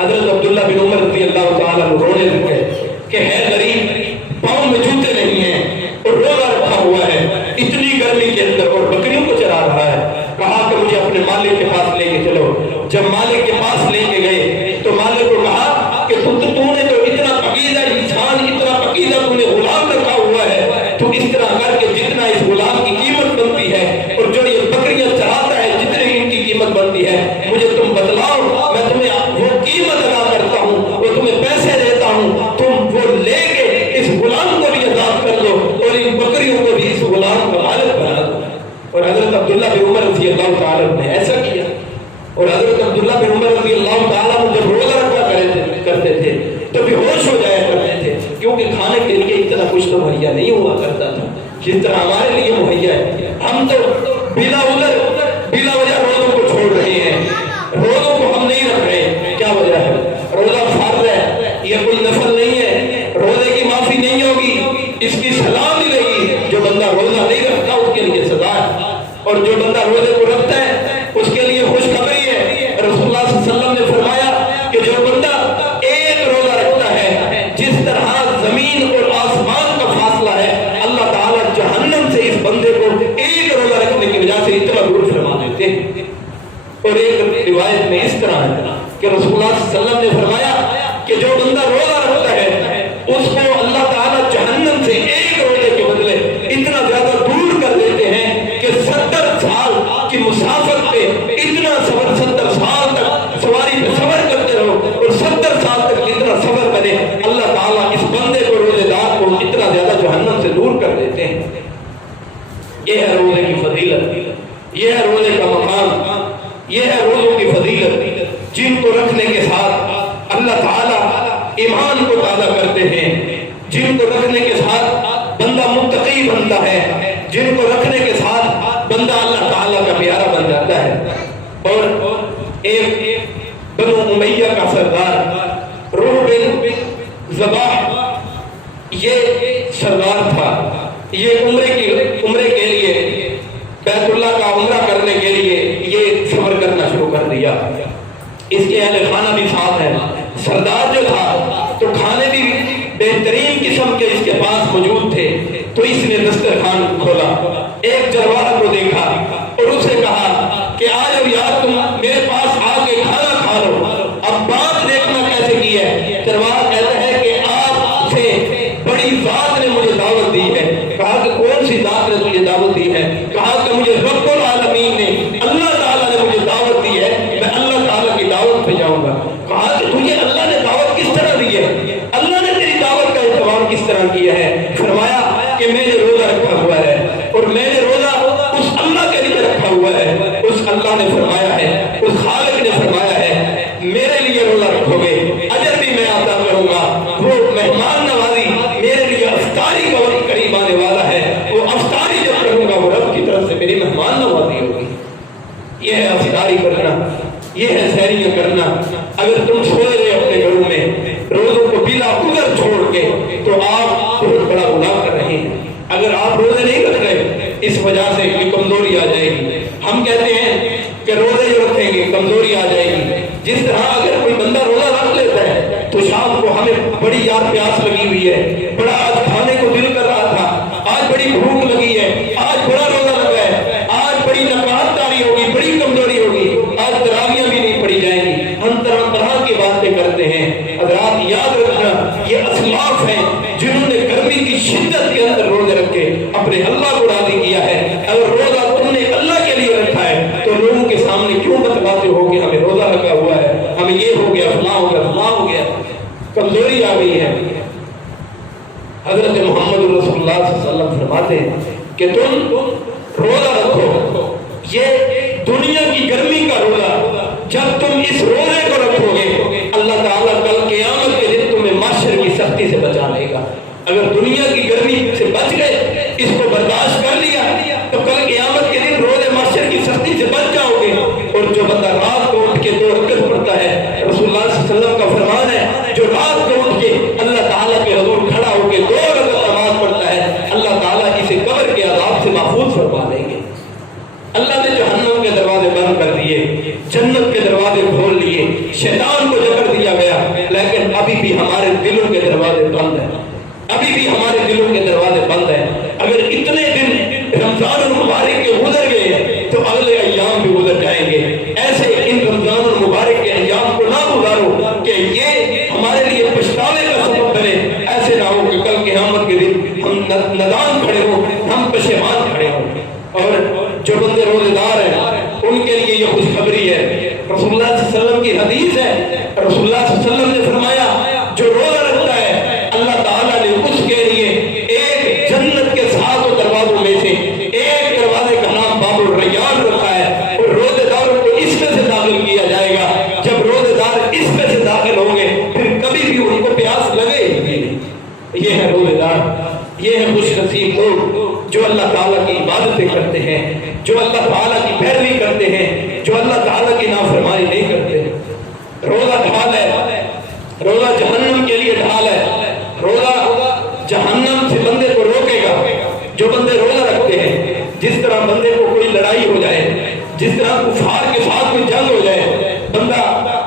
حضرت عبداللہ بن عمر رضی اللہ تعالیٰ عنہ رونے لگے کہ ہے غریب, پاؤں میں جوتے نہیں ہیں اور روزہ رکھا ہوا ہے اتنی گرمی کے اندر اور بکریوں کو چرا رہا ہے. کہا کہ مجھے اپنے مالک کے پاس لے کے چلو. جب مالک کے پاس لے کے گئے تو مالک کو کہا کہ تو نے تو اتنا پقیدہ انسان, اتنا پقیدہ تو نے غلام رکھا ہوا ہے, تو اس طرح کر کے جتنا اس غلام کی قیمت بنتی ہے اور جو یہ بکریاں چراتا ہے جتنی ان کی قیمت بنتی ہے, مجھے تم بتلاؤ, میں تمہیں وہ قیمت ادا کرتا ہوں, وہ تمہیں پیسے دیتا ہوں, تم وہ لے کے اس غلام کو بھی آزاد کر دو اور ان بکریوں کو بھی اس غلام کا مالک بنا دو. اور حضرت عبداللہ بن عمر رضی اللہ تعالیٰ نے ایسا کیا. اور حضرت عبداللہ بن عمر رضی اللہ تعالیٰ جب روزہ رکھا کرتے تھے تو بے ہوش ہو جایا کرتے تھے, کیونکہ کھانے کے لیے اتنا کچھ تو مہیا نہیں ہوا کرتا تھا جس طرح ہمارے لیے مہیا ہے. ہم تو بلا وجہ روزوں کو چھوڑ رہے ہیں, روزوں کو ہم نہیں رکھ رہے. کیا وجہ ہے؟ روزہ فرض ہے, یہ کوئی نفل نہیں ہے. روزے کی معافی نہیں ہوگی, اس کی سزا ملے گی. جو بندہ روزہ نہیں رکھتا اس کے لیے سزا ہے, اور جو بندہ روزے کو رکھتا ہے اس کے لیے خوشخبری ہے. رسول اللہ صلی اللہ علیہ وسلم نے فرمایا کہ جو بندہ ایک روزہ رکھتا ہے, جس طرح زمین اور آسمان کا فاصلہ ہے, اللہ تعالیٰ جہنم سے اس بندے کو ایک روزہ رکھنے کی وجہ سے اتنا دور فرما دیتے ہیں. اور ایک روایت میں اس طرح ہے کہ رسول اللہ صلی اللہ علیہ وسلم نے فرمایا کہ جو بندہ روزہ رکھتا ہے اس کو اللہ تعالیٰ جہنم سے ایک روزے کے بدلے اتنا زیادہ دور کر دیتے ہیں کہ 70 سال کی مسافت پہ اتنا سفر, 70 سال تک سواری پہ سفر کرتے رہو اور 70 سال تک جتنا سفر بنے, اللہ تعالیٰ اس بندے کو, روزے دار کو اتنا زیادہ جہنم سے دور کر دیتے ہیں. یہ ہے روزے کی فضیلت, یہ ہے روزے کا مقام, یہ ہے روزوں کی فضیلت جن کو رکھنے کے ساتھ اللہ تعالیٰ ایمان کو تازہ کرتے ہیں, جن کو رکھنے کے ساتھ بندہ متقی بنتا ہے, جن کو رکھنے کے ساتھ بندہ اللہ تعالیٰ کا پیارا بن جاتا ہے. اور ایک بنو امیہ کا سردار روح بن ذباح, یہ سردار تھا. یہ عمرے کے لیے بیت اللہ کا عمرہ کرنے کے لیے یہ سفر کرنا شروع کر دیا. اس کے اہل خانہ بھی ساتھ ہیں. سردار جو تھا تو کھانے بھی بہترین قسم کے اس کے پاس موجود تھے, تو اس نے دسترخوان کھولا, ایک چرواہا کو دیکھا اور اسے کہا کہ آ جاؤ یار, تم بڑی ذات نے مجھے دعوت دی ہے۔ کہا کہ کون سی ذات نے تجھے دعوت دی ہے؟ کہا کہ مجھے رب العالمین نے، اللہ تعالیٰ نے مجھے دعوت دی ہے، میں اللہ تعالیٰ کی دعوت پہ جاؤں گا۔ کہا کہ تجھے اللہ نے دعوت کس طرح دی ہے؟ اللہ نے تیری دعوت کا اہتمام کس طرح کیا ہے؟ فرمایا کہ میں نے روزہ رکھا ہوا ہے، اور میں نے روزہ اس اللہ کے لیے رکھا ہوا ہے۔ اس اللہ نے فرمایا ہے، اس خالق نے فرمایا ہے میرے لیے روزہ رکھو گے اجر بھی میں عطا کروں گا۔ وہ مہمان نوازی، میرے لیے افطاری کا وقت قریب آنے والا ہے، وہ افطاری جب کروں گا وہ رب کی طرف سے میری مہمان نوازی ہوگی۔ یہ ہے افطاری کرنا، یہ ہے سحریاں کرنا۔ اگر تم چھوڑ رہے اپنے گھروں میں روزوں کو بلا عذر چھوڑ کے تو آپ بہت بڑا گناہ کر رہے ہیں۔ اگر آپ روزے نہیں رکھ رہے اس وجہ سے یہ کمزوری آ جائے گی۔ ہم کہتے ہیں کہ روزے جو رکھیں گے کمزوری آ جائے گی۔ جس طرح اگر کوئی بندہ روزہ رکھ لیتا ہے تو شام کو ہمیں بڑی یاد پیاس لگی ہوئی ہے، بڑا آج کھانے کو دل کر رہا تھا، آج بڑی بھوک لگی ہے، آج بڑا روزہ لگا ہے، آج بڑی نکاحت داری ہوگی، بڑی کمزوری ہوگی، آج تراویاں بھی نہیں پڑھی جائیں گی۔ ہم طرح طرح کی باتیں کرتے ہیں۔ حضرات یاد رکھنا یہ اسلاف ہیں جنہوں نے گرمی کی شدت کے اندر روزے رکھے اپنے اللہ کو راضی کیا ہے۔ اگر روزہ تم نے اللہ کے لیے رکھا ہے تو لوگوں کے سامنے کیوں بتلاتے ہو کہ ہمیں روزہ لگا ہوا ہے، ہمیں یہ ہو گیا، فلاں ہو گیا، فلاں ہو گیا؟ کمزوری آ گئی ہے۔ حضرت محمد رسول اللہ صلی اللہ علیہ وسلم فرماتے ہیں کہ تم روزہ رکھو، یہ دنیا کی گرمی کا روزہ، جب تم اس روزے کو رکھو گے اللہ تعالیٰ کل قیامت کے دن تمہیں معاشر کی سختی سے بچا لے گا۔ اگر دنیا کی گرمی سے بچ گئے، اس کو برداشت کر لیا، تو کل قیامت کے دن روزے معاشر کی سختی سے بچ جاؤ گے۔ اور جو بندہ رات کو اٹھ کے 2 رکعت پڑھتا ہے، رسول اللہ صلی اللہ علیہ وسلم کا فرمان ہے جو رات کو اٹھ کے اللہ تعالیٰ کے حضور کھڑا ہو کے 2 رکعت نماز پڑھتا ہے، اللہ تعالیٰ اسے قبر کے عذاب سے محفوظ فرما دیں گے۔ اللہ نے جہنم کے دروازے بند کر دیے، جنت کے دروازے کھول لیے، شیطان کو جکڑ دیا گیا، لیکن ابھی بھی ہمارے دلوں کے دروازے بند ہیں، ابھی بھی ہمارے دلوں کے دروازے بند ہیں۔ اگر اتنے دن رمضان المبارک کے گزر گئے تو اگلے ایام بھی گزر جائیں گے۔ ایسے ان رمضان المبارک کے ایام کو نہ گزارو کہ یہ ہمارے لیے پچھتاوے کا سبب بنے۔ ایسے نہ ہو کہ کل قیامت کے دن ہم ندام کھڑے ہوں، ہم پشیمان کھڑے ہوں۔ اور جو بندے روزے دار ہیں ان کے لیے یہ خوشخبری ہے۔ رسول اللہ صلی اللہ علیہ وسلم کی حدیث ہے، رسول اللہ صلی اللہ علیہ وسلم نے فرمایا جو روزہ رکھتا ہے اللہ تعالیٰ نے اس کے لیے ایک جنت کے 7 دروازوں میں سے ایک دروازے کا نام باب الریان رکھا ہے، اور روزے داروں کو اس میں سے داخل کیا جائے گا۔ جب روزے دار اس میں سے داخل ہوں گے پھر کبھی بھی ان کو پیاس لگے ہی نہیں۔ یہ ہے روزے دار، یہ ہے خوش نصیب لوگ جو اللہ تعالیٰ کی عبادتیں کرتے ہیں، جو اللہ تعالیٰ کی پیروی کرتے ہیں، جو اللہ تعالیٰ کی نافرمانی نہیں کرتے۔ روزہ ڈھال ہے، روزہ جہنم کے لیے ڈھال ہے۔ روزہ جہنم سے بندے کو روکے گا۔ جو بندے روزہ رکھتے ہیں، جس طرح بندے کو کوئی لڑائی ہو جائے، جس طرح کفار کے ساتھ کوئی جنگ ہو جائے، بندہ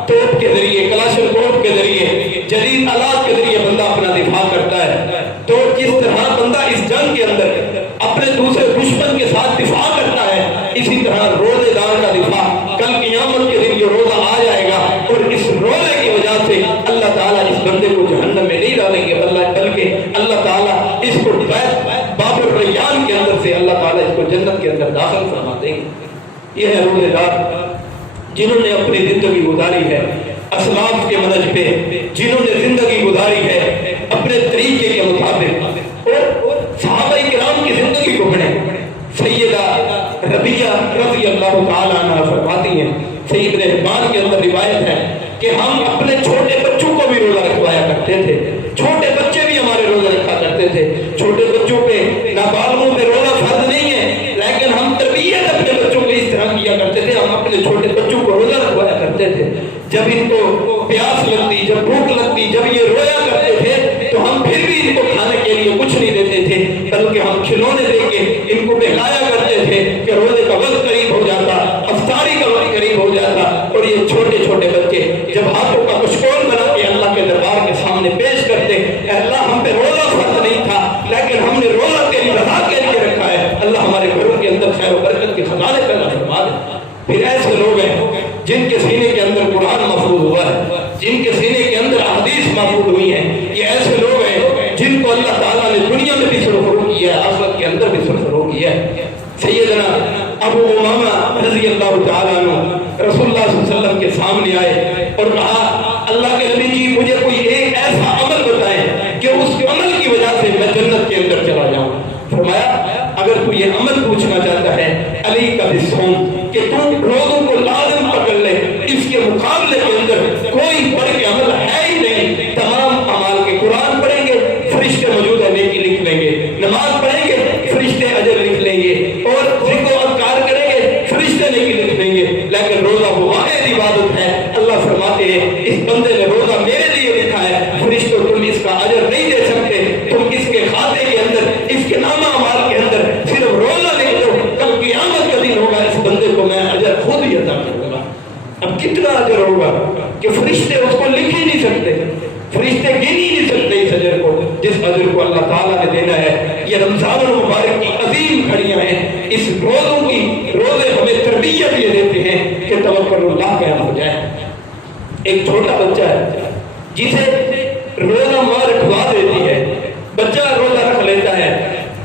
توپ کے ذریعے، کلاشن کوف کے ذریعے، جدید آلات کے ذریعے بندہ اپنا دفاع کرتا ہے، تو جس طرح بندہ اس جنگ کے اندر اپنے دوسرے دشمن کے ساتھ دفاع کرتا ہے، اسی طرح روزے دار کا دفاع کل قیامت کے دن جو روزہ آ جائے گا، اور اس روزے کی وجہ سے اللہ تعالیٰ اس بندے کو جہنم میں نہیں ڈالیں گے، بلکہ اللہ تعالیٰ اس کو باب الریان کے اندر سے اللہ تعالیٰ اس کو جنت کے اندر داخل فرما دیں گے۔ یہ ہے روزے دار جنہوں نے اپنی زندگی گزاری ہے اسلاف کے منہج پہ، جنہوں نے زندگی گزاری ہے اپنے طریقے کے مطابق، اور صحابہ کرام کی زندگی کو پڑھیں۔ سیدہ ربیہ رضی اللہ تعالیٰ عنہ فرماتی ہیں، صحیح ابن حبان کے اندر روایت ہے کہ ہم اپنے چھوٹے بچوں کو بھی روزہ رکھوایا کرتے تھے، چھوٹے بچے بھی ہمارے روزہ رکھا کرتے تھے۔ چھوٹے بچوں پہ، نابالغوں پہ روزہ فرض نہیں ہے، لیکن ہم تربیت اپنے بچوں کو اس طرح کیا کرتے تھے، ہم اپنے چھوٹے بچوں کو روزہ رکھوایا کرتے تھے۔ جب ان کو پیاس لگتی، جب بھوک لگتی، جب یہ رویا کرتے تھے تو ہم پھر بھی ان کو کھانے کے لیے کچھ نہیں دیتے تھے، بلکہ ہم کھلونے دے کے ان کو بہلایا کرتے تھے کہ روزے کا وقت قریب ہو جاتا، افطاری کا وقت قریب ہو جاتا، اور یہ چھوٹے چھوٹے بچے جب ہاتھوں کا کشکول بنا کے اللہ کے دربار کے سامنے پیش کرتے، اے اللہ ہم پہ روزہ فرض نہیں تھا لیکن ہم نے روزہ تیری رضا کے لیے رکھا ہے، اللہ ہمارے گھروں کے اندر خیر و برکت کے خزانے پیدا فرما دے۔ پھر ایسے لوگ ہیں جن کے سینے کے اندر قرآن محفوظ ہوا ہے، جن کے سینے کے اندر احادیث محفوظ ہوئی ہیں، یہ ایسے لوگ ہیں جن کو اللہ تعالیٰ نے دنیا میں بھی سرخرو کیا ہے، آخرت کے اندر بھی سرخرو کیا ہے۔ سیدنا ابو امامہ رضی اللہ تعالیٰ عنہ رسول اللہ صلی اللہ علیہ وسلم کے سامنے آئے اور کہا اللہ کے نبی جی مجھے کوئی ایک ایسا عمل بتائیں کہ اس عمل کی وجہ سے میں جنت کے اندر چلا جاؤں۔ فرمایا اگر تو یہ عمل پوچھنا چاہتا ہے علی کا بالصوم کہ تم روزوں کو لازم پکڑ لے، اس کے مقابلے کے اندر کوئی بڑھ کے عمل ہے ہی نہیں۔ تمام اعمال کے قرآن پڑھیں گے فرشتے موجود ہے نیکی لکھ لیں گے، نماز پڑھیں گے فرشتے اجر لکھ لیں گے، اور ذکر و اذکار کریں گے فرشتے نیکی لکھ لیں گے، لیکن روزہ وہ واحد عبادت ہے۔ اللہ فرماتے ہیں اس بندے نے روزہ میرے لیے لکھا ہے، فرشتوں تم اس کا اجر نہیں دے سکتے، تم اس کے کھاتے کے اندر اس کے نامہ اعمال کے اندر صرف روزہ لکھ دو، کل قیامت کا دن ہوگا اس بندے کو میں اجر خود ہی عطا کروں گا۔ اب کتنا اجر ہوگا کہ فرشتے اس کو لکھ ہی نہیں سکتے، فرشتے گن ہی نہیں سکتے اس اجر کو، جس اجر کو اللہ تعالیٰ نے دینا ہے۔ یہ رمضان المبارک کی عظیم گھڑیاں ہیں، اس روزوں کی روزے ہمیں تربیت یہ دیتے ہیں کہ توکل اللہ قائم ہو جائے۔ ایک چھوٹا بچہ ہے جسے روزہ ماں رکھوا دیتی ہے، بچہ روزہ رکھ لیتا ہے،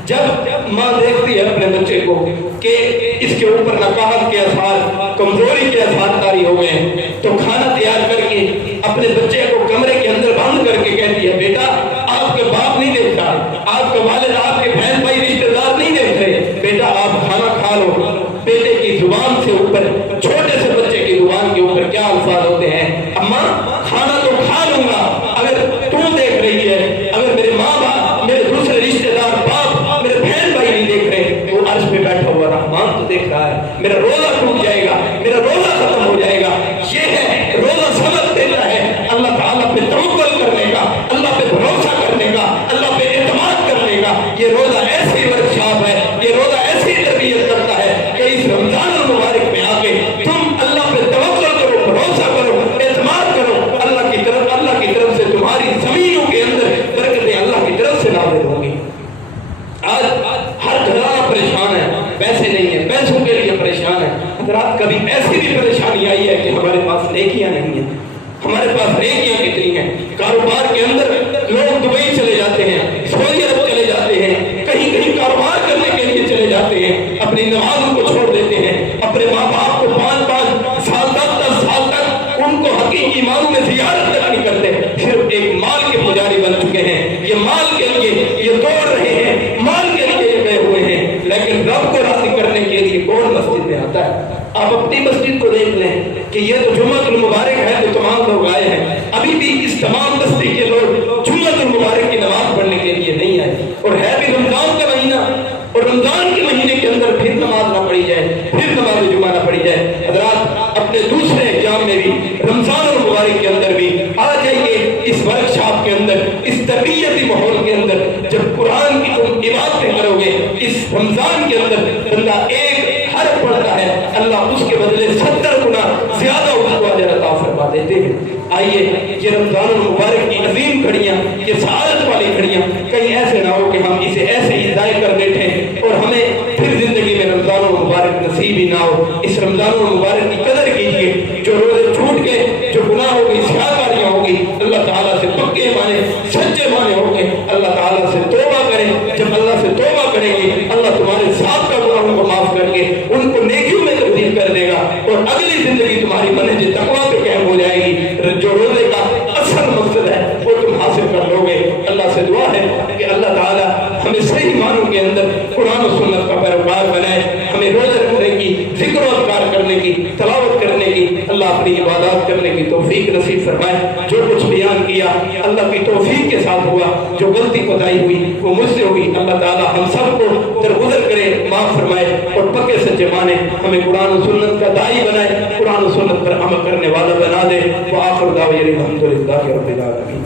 جب ماں دیکھتی ہے اپنے بچے کو کہ اس کے اوپر نقاہت کے اثار، کمزوری کے اثار طاری ہو گئے، تو کھانا تیار کر کے اپنے بچے کو کمرے کے اندر بند کر کے کہتی ہے بیٹا آپ کے باپ نہیں دیکھتا، آپ کے والد، آپ کے بہن بھائی رشتے دار نہیں دیکھ رہے، بیٹا آپ کھانا کھا لو۔ بیٹے کی زبان سے اوپر، چھوٹے سے بچے کی زبان کے اوپر کیا الفاظ ہوتے ہیں؟ اماں کھانا تو کھا لوں گا، اگر تم دیکھ رہی ہے، اگر میرے ماں باپ، میرے دوسرے رشتے دار، باپ، میرے بہن بھائی نہیں دیکھ رہے، وہ عرش پہ بیٹھا ہوا رحمان تو دیکھ رہا ہے، میرا روزہ ٹوٹ جائے گا، میرا روزہ ختم ہو جائے گا۔ یہ ہے روزہ سبق دیتا ہے اللہ تعالیٰ پہ توکل کرنے کا، اللہ پہ بھروسہ کرنے کا، اللہ پہ اعتماد کرنے کا۔ یہ روزہ ایسی ورکشاپ ہے، یہ روزہ ایسی تربیت کرتا ہے کہ اس رمضان المبارک میں آ کے تم اللہ پہ توکل کرو، بھروسہ کرو، اعتماد کرو، اللہ کی طرف سے تمہاری زمینوں کے اندر برکتیں اللہ کی طرف سے نازل ہوں گی۔ آج ہر گھرانہ پریشان ہے، پیسے نہیں ہیں، پیسوں کے لیے پریشان ہے۔ حضرات کبھی ایسی بھی پریشانی آئی ہے کہ ہمارے پاس نیکیاں نہیں ہیں؟ ہمارے پاس نیکیاں کتنی ہیں؟ کاروبار کے اندر لوگ دبئی چلے جاتے ہیں، سعودی عرب چلے جاتے ہیں، کہیں کاروبار کرنے کے لیے چلے جاتے ہیں، اپنی نمازوں کو چھوڑ دیتے ہیں، اپنے ماں باپ کو 5 سال 10 سال تک ان کو حقیقی معنوں میں زیارت تک نہیں کرتے، صرف ایک مال کے پجاری بن چکے ہیں۔ یہ مال کے لیے یہ دوڑ رہے ہیں، مال کے لیے یہ گئے ہوئے ہیں، لیکن رب کو راضی کرنے کے لیے کون مسجد میں آتا ہے؟ آپ اپنی مسجد کو دیکھ لیں کہ یہ تو جمعۃ المبارک ہے تو تمام لوگ آئے ہیں، ابھی بھی اس تمام بستی کے لوگ جمعۃ المبارک کی نماز پڑھنے کے لیے نہیں آئے، اور ہے بھی رمضان کا مہینہ، اور رمضان کے مہینے کے اندر پھر نماز نہ پڑھی جائے، پھر نماز جمعہ نہ پڑھی جائے۔ حضرات اپنے دوسرے ایام میں بھی، رمضان المبارک کے اندر بھی آ جائیے اس ورکشاپ کے اندر، اس تربیتی ماحول کے اندر۔ جب قرآن کی تم عبادتیں کرو گے اس رمضان کے اندر، بندہ ایک حرف پڑھتا ہے، اللہ اس کے بدلے 70 گنا زیادہ اس کو اجر عطا فرما دیتے ہیں۔ آئیے یہ رمضان المبارک کی عظیم گھڑیاں، یہ سعادت والی گھڑیاں، کہیں ایسے نہ ہو کہ ہم اسے ایسے ہی ضائع کر بیٹھیں اور ہمیں پھر زندگی میں رمضان المبارک نصیب ہی نہ ہو۔ اس رمضان المبارک کی قدر کیجیے، جو روزے چھوٹ گئے، جو گناہ ہو گئی، سیاکاریاں ہو گئی، اللہ تعالیٰ سے پکے مانے، سچے مانے ہو کے اللہ تعالیٰ سے توبہ کریں۔ جب اللہ سے توبہ کریں گے، اللہ تمہارے ساتھ کا گناہوں کو معاف کر کے ان کو نیکیوں میں تبدیل کر دے گا، اور اگلی زندگی تمہاری منہج تقویٰ پہ قائم ہو جائے گی۔ جو روزے کا اصل مقصد ہے وہ تم حاصل کر لو گے۔ اللہ سے دعا ہے کہ اللہ تعالیٰ ہمیں صحیح معنوں کے اندر قرآن و سنت کا پیروکار بنائے، ہمیں روزہ رکھنے کی، ذکر و اذکار کرنے کی، تلاوت کرنے کی، اللہ اپنی عبادات کرنے کی توفیق نصیب فرمائے۔ جو کچھ بیان کیا اللہ کی توفیق کے ساتھ ہوا، جو غلطی کوتاہی ہوئی وہ مجھ سے ہوئی، اللہ تعالیٰ ہم سب کو درگزر کرے، معاف فرمائے، اور پکے سچے مانے، ہمیں قرآن و سنت کا داعی بنائے، قرآن و سنت پر عمل کرنے والا بنا دے۔ وآخر دعوانا الحمد للہ رب العالمین۔